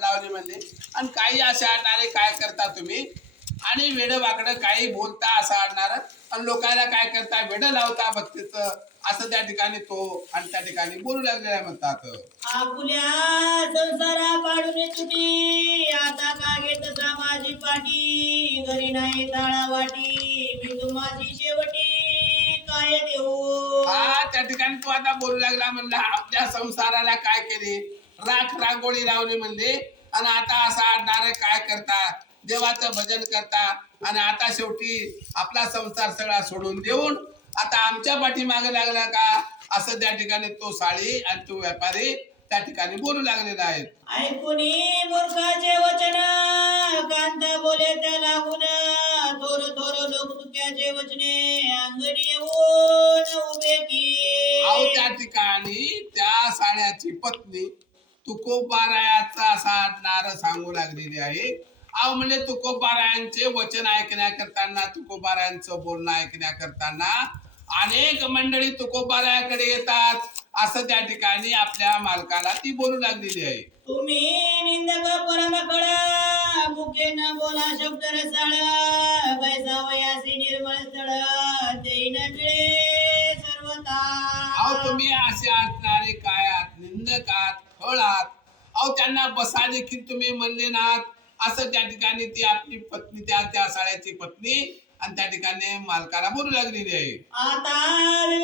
लावली म्हणले. आणि काही असे आणणारे काय करता तुम्ही? आणि वेड वाकडं काही बोलता असं आणणार आणि लोकांना काय करता? वेड लावता भक्तीच? असं त्या ठिकाणी तो आणि त्या ठिकाणी बोलू लागलेला म्हणतात. आपुल्या संसारा पाडून तुटी. आता का घेत माझी पाठी घरी नाही ताळा वाटी. मी तुम्हाची शेवटी काय देऊ? हा त्या ठिकाणी तो आता बोलू लागला म्हणला आपल्या संसाराला काय केले? राख रांगोळी लावली म्हणले. आणि आता असं आणणारे काय करता? देवाचं भजन करता. आणि आता शेवटी आपला संसार सगळा सोडून देऊन आता आमच्या पाठीमागे लागला का? असं त्या ठिकाणी तो साळी आणि तो व्यापारी त्या ठिकाणी बोलू लागलेला आहे. ऐकुनी मूर्खाचे वचन कांता बोले त्या लागून थोर थोर लोक तुक्याचे वचने अंगणी येऊन उभे की. त्या ठिकाणी त्या साड्याची पत्नी तुकोबारायाचा असा नार सांगू लागलेली आहे. अहो म्हणजे तुकोबारायांचे वचन ऐकण्याकरताना तुकोबारायांचं बोलणं ऐकण्याकरताना अनेक मंडळी तुकोबारायाकडे येतात. असं त्या ठिकाणी आपल्या मालकाला ती बोलू लागलेली आहे. तुम्ही निंदक परमकळा मुखे न बोला शब्द रसाळ वयासी निर्मळ स्थळ देईन मिळे सर्वता अहो तुम्ही असे असणारे निंदक आहात अहो त्यांना बसा देखील तुम्ही म्हणले नात. असं त्या ठिकाणी ती आपली पत्नी त्या त्या साड्याची पत्नी आणि त्या ठिकाणी मालकाला बोलू लागलेली आहे. आता